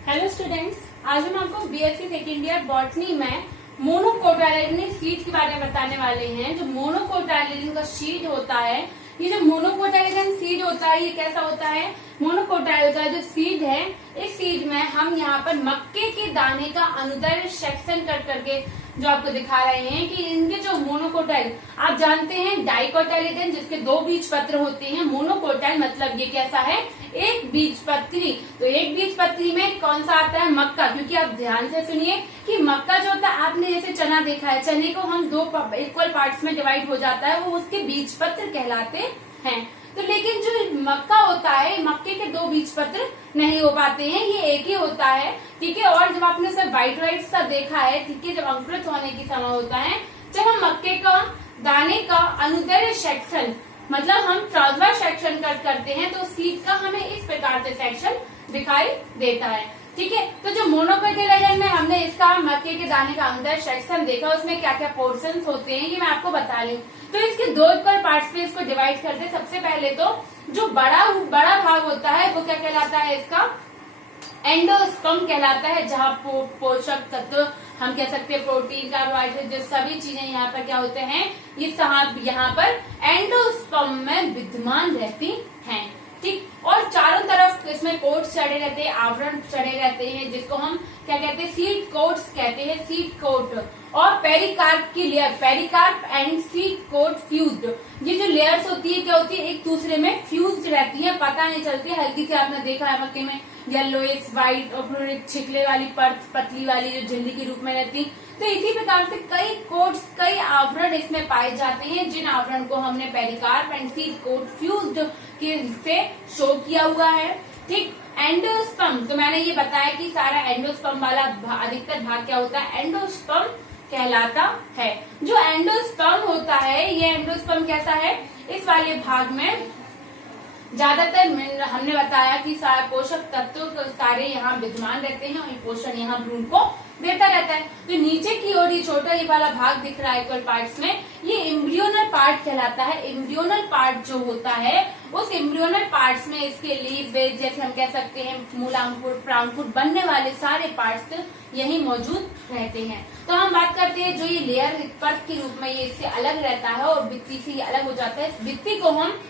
Hello students, आज हम आपको बीएससी सेकेंड ईयर बॉटनी में मोनोकोटाइलिडन सीड के बारे में बताने वाले हैं। जो मोनोकोटाइलिडन का सीड होता है, ये जो मोनोकोटाइलिडन सीड होता है ये कैसा होता है? मोनोकोटाइल का जो सीड है, इस सीड में हम यहाँ पर मक्के के दाने का अनुदैर्ध्य सेक्शन कट करके जो आपको दिखा रहे हैं कि इनके जो मोनोकोटाइल, आप जानते हैं डाइकोटाइलिडन जिसके दो बीजपत्र होते हैं, मोनोकोटाइल मतलब ये कैसा है? एक बीजपत्री। तो एक बीजपत्री में कौन सा आता है? मक्का। क्योंकि आप ध्यान से सुनिए कि मक्का जो होता है, आपने जैसे चना देखा है, चने को हम दो इक्वल पार्ट्स में डिवाइड हो जाता है, वो उसके बीजपत्र कहलाते हैं। तो लेकिन जो मक्का होता है, मक्के के दो बीजपत्र नहीं हो पाते हैं, ये एक ही होता है, ठीक है। और जब आपने सब व्हाइट सा देखा है, ठीक है, जब अंकुरित होने की समय होता है, जब हम मक्के का दाने का अनुदैर्ध्य सेक्शन मतलब हम ट्रांसवर्स सेक्शन कट करते हैं, तो सीड का हमें इस प्रकार से सेक्शन दिखाई देता है, ठीक है। तो जो मोनोकोटाइलिडन में हमने इसका मक्के के दाने का अनुदैर्ध्य सेक्शन देखा, उसमें क्या क्या पोर्शंस होते हैं ये मैं आपको बता रही हूँ। तो इसके दो इक्वल पार्ट्स में इसको डिवाइड करते हैं। सबसे पहले तो जो बड़ा भाग होता है वो क्या कहलाता है? इसका एंडोस्पर्म कहलाता है, जहाँ पोषक तत्व हम कह सकते हैं, प्रोटीन, कार्बोहाइड्रेट, जो सभी चीजें यहाँ पर क्या होते हैं, ये यहाँ पर एंडोस्पर्म में विद्यमान रहती हैं, ठीक। और चारों तरफ इसमें कोट्स चढ़े रहते हैं, आवरण चढ़े रहते हैं, जिसको हम क्या कहते हैं? सीड कोट्स कहते हैं, सीड कोट। और पेरिकार्प की layer, pericarp and seed coat fused, ये जो लेयर्स होती है क्या होती है? एक दूसरे में फ्यूज्ड रहती है, पता नहीं चलती है। हल्की से आपने देखा है मक्के में येलोइश व्हाइट और फिर एक छिकले वाली परत, पतली वाली जो झिल्ली के रूप में रहती। तो इसी प्रकार से कई कोट्स, कई आवरण इसमें पाए जाते हैं, जिन आवरण को हमने pericarp and seed coat fused के से शो किया हुआ है, ठीक। एंडोस्पर्म, तो मैंने ये बताया कि सारा एंडोस्पर्म वाला अधिकतर भाग क्या होता है? एंडोस्पर्म कहलाता है। जो एंडोस्पर्म होता है, ये एंडोस्पर्म कैसा है? इस वाले भाग में ज्यादातर हमने बताया कि सारे पोषक तत्व सारे यहाँ विद्यमान रहते हैं और पोषण यहाँ भ्रूण को देता रहता है। तो नीचे की ओर ये छोटा ये वाला भाग दिख रहा है इक्वल पार्ट्स में, ये एम्ब्रियोनल पार्ट कहलाता है। एम्ब्रियोनल पार्ट जो होता है, उस एम्ब्रियोनल पार्ट्स में इसके लीफ वेज, जैसे हम कह सकते हैं मूलांकुर, प्रांकुर बनने वाले सारे पार्ट्स यही मौजूद रहते हैं। तो हम बात करते हैं जो ये लेयर परत के रूप में ये इससे अलग रहता है और भित्ति से ये अलग हो जाता है, इस भित्ति को हम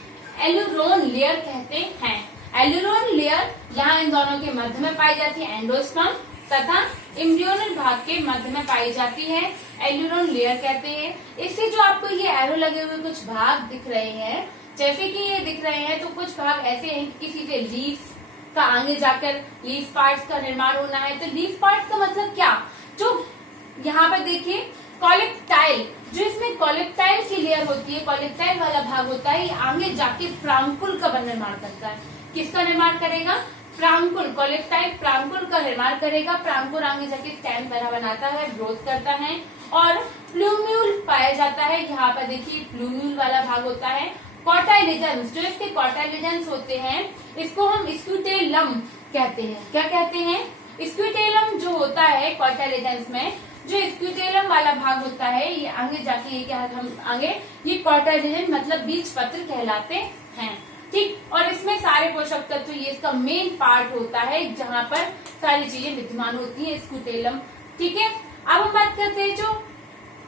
एल्यूरोन लेयर कहते हैं। एल्यूरोन लेयर यहाँ इन दोनों के मध्य में पाई जाती है, एंडोस्पर्म, तथा एम्ब्रियोनल भाग के मध्य में पाई जाती है, एल्यूरोन लेयर कहते हैं। इससे जो आपको ये एरो लगे हुए कुछ भाग दिख रहे हैं, जैसे कि ये दिख रहे हैं, तो कुछ भाग ऐसे हैं कि किसी से लीफ का आगे जाकर लीफ पार्ट्स का निर्माण होना है। तो लीफ पार्ट्स का मतलब क्या? जो यहाँ पर देखिए कॉलेप्टाइल, जो इसमें कॉलेप्टाइल की लेयर होती है, कॉलेप्टाइल वाला भाग होता है, ये आगे जाके प्रांकुल का निर्माण करता है। किसका निर्माण करेगा? प्रांकुल। कॉलेप्टाइल प्रांकुल का निर्माण करेगा। प्रांकुल आगे जाके स्टेम तरह बनाता है, ग्रोथ करता है। और प्लूम्यूल पाया जाता है, यहाँ पर देखिए प्लूम्यूल वाला भाग होता है। कॉटाइलिडन्स, जो इसके कॉटाइलिडन्स होते हैं, इसको हम स्क्यूटेलम कहते हैं। क्या कहते हैं? स्क्यूटेलम जो होता है कॉटाइलिडन्स में, जो स्क्यूटेलम वाला भाग होता है, ये आगे जाके ये क्या हम आगे ये कॉटाइलिडन मतलब बीजपत्र कहलाते हैं, ठीक। और इसमें सारे पोषक तत्व, ये इसका मेन पार्ट होता है, जहाँ पर सारी चीजें विद्यमान होती है, स्क्यूटेलम, ठीक है। अब हम बात करते हैं जो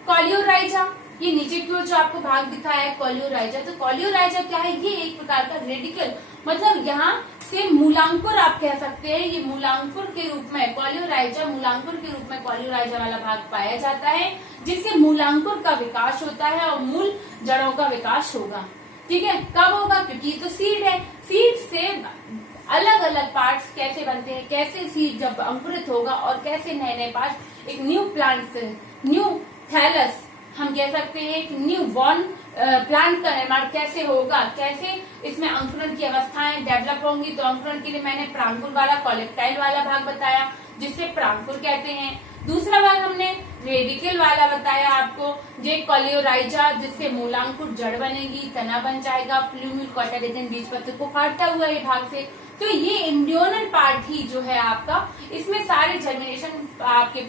कॉलियोराइजा, ये नीचे की ओर जो आपको भाग दिखा है कॉलियोराइजा। तो कॉलियोराइजा क्या है? ये एक प्रकार का रेडिकल, मतलब यहाँ से मूलांकुर आप कह सकते हैं, ये मूलांकुर के रूप में कॉलियोराइजा, मूलांकुर के रूप में कॉलियोराइजा वाला भाग पाया जाता है, जिससे मूलांकुर का विकास होता है और मूल जड़ों का विकास होगा, ठीक है। कब होगा? क्योंकि ये तो सीड है, सीड से अलग अलग पार्ट्स कैसे बनते हैं, कैसे सीड जब अंकुरित होगा और कैसे नए नए पार्ट्स, एक न्यू प्लांट, न्यू थैलस हम कह सकते हैं, एक न्यू बॉर्न प्लांट का निर्माण कैसे होगा, कैसे इसमें अंकुरण की अवस्थाएं डेवलप होंगी। तो अंकुरण के लिए मैंने प्रांकुर वाला, कॉलेप्टाइल वाला भाग बताया, जिससे प्रांकुर कहते हैं। दूसरा भाग हमने रेडिकल वाला बताया आपको, जो कॉलियोराइजा, जिससे मूलांकुर जड़ बनेगी, तना बन जाएगा, प्लूम्यूल कॉटाइलिडन बीजपत्र को काटता हुआ ये भाग से। तो ये एम्ब्रियोनल पार्ट ही जो है आपका, इसमें सारे जर्मिनेशन आपके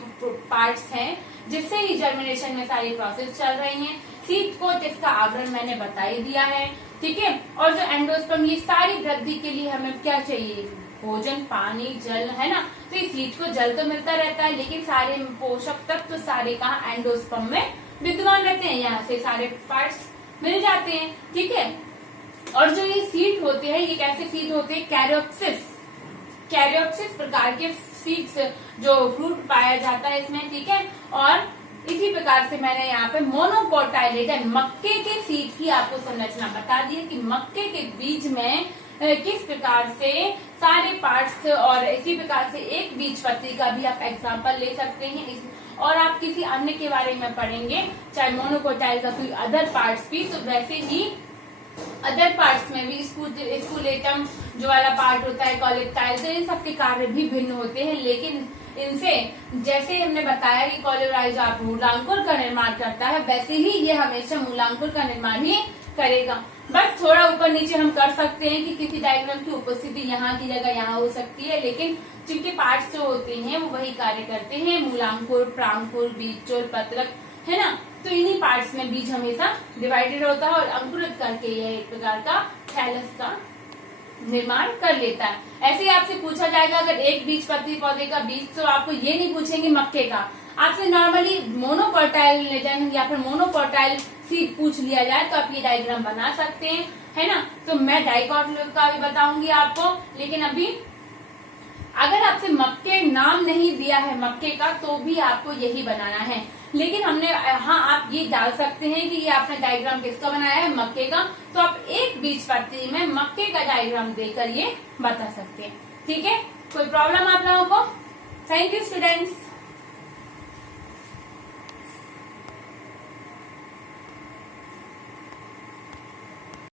पार्ट्स हैं, जिससे ही जर्मिनेशन में सारी प्रोसेस चल रही हैं। सीड कोट इसका आवरण मैंने बता ही दिया है, ठीक है। और जो एंडोस्पर्म, ये सारी वृद्धि के लिए हमें क्या चाहिए? भोजन, पानी, जल, है ना। तो इस सीड को जल तो मिलता रहता है, लेकिन सारे पोषक तत्व तो सारे कहाँ एंडोस्पर्म में विद्यमान रहते हैं। यहाँ से सारे पार्ट्स मिल जाते हैं, ठीक है। और जो ये सीड होते हैं, ये कैसे सीड होते हैं? कैरियोप्सिस प्रकार के सीड्स जो फ्रूट पाया जाता है इसमें, ठीक है। और इसी प्रकार से मैंने यहाँ पे मोनोकोटाइलेडन मक्के के सीड की आपको संरचना बता दी है कि मक्के के बीज में किस प्रकार से सारे पार्ट्स, और इसी प्रकार से एक बीज पत्ती का भी आप एग्जांपल ले सकते हैं। और आप किसी अन्य के बारे में पढ़ेंगे, चाहे मोनोकोटाइल का कोई अदर पार्ट्स भी, तो वैसे ही अदर पार्ट्स में भी स्कूलेटम जो वाला पार्ट होता है, कॉलेक्टाइल, तो इन सबके कार्य भी भिन्न होते हैं। लेकिन इनसे जैसे हमने बताया कि कॉलोराइज आप मूलांकुर का निर्माण करता है, वैसे ही ये हमेशा मूलांकुर का निर्माण ही करेगा। बस थोड़ा ऊपर नीचे हम कर सकते हैं कि किसी डायग्राम की उपस्थिति यहाँ की जगह यहाँ हो सकती है, लेकिन जिनके पार्ट्स जो होते हैं वो वही कार्य करते हैं। मूलांकुर, प्रांकुर, बीजचोल, पत्रक, है ना। तो इन्हीं पार्ट्स में बीज हमेशा डिवाइडेड होता है और अंकुरित करके यह एक प्रकार का थैलस का निर्माण कर लेता है। ऐसे ही आपसे पूछा जाएगा अगर एक बीज पत्ती पौधे का बीज, तो आपको ये नहीं पूछेंगे मक्के का, आपसे नॉर्मली मोनोकोटाइलेडन या फिर मोनोकोटाइल सीड पूछ लिया जाए तो आप ये डायग्राम बना सकते हैं, है ना। तो मैं डाइकोट का भी बताऊंगी आपको, लेकिन अभी अगर आपसे मक्के नाम नहीं दिया है मक्के का, तो भी आपको यही बनाना है। लेकिन हमने, हाँ, आप ये डाल सकते हैं कि ये आपने डायग्राम किसका बनाया है? मक्के का। तो आप एक बीज पत्ती में मक्के का डायग्राम देकर ये बता सकते हैं, ठीक है। कोई प्रॉब्लम आप लोगों को? Thank you students.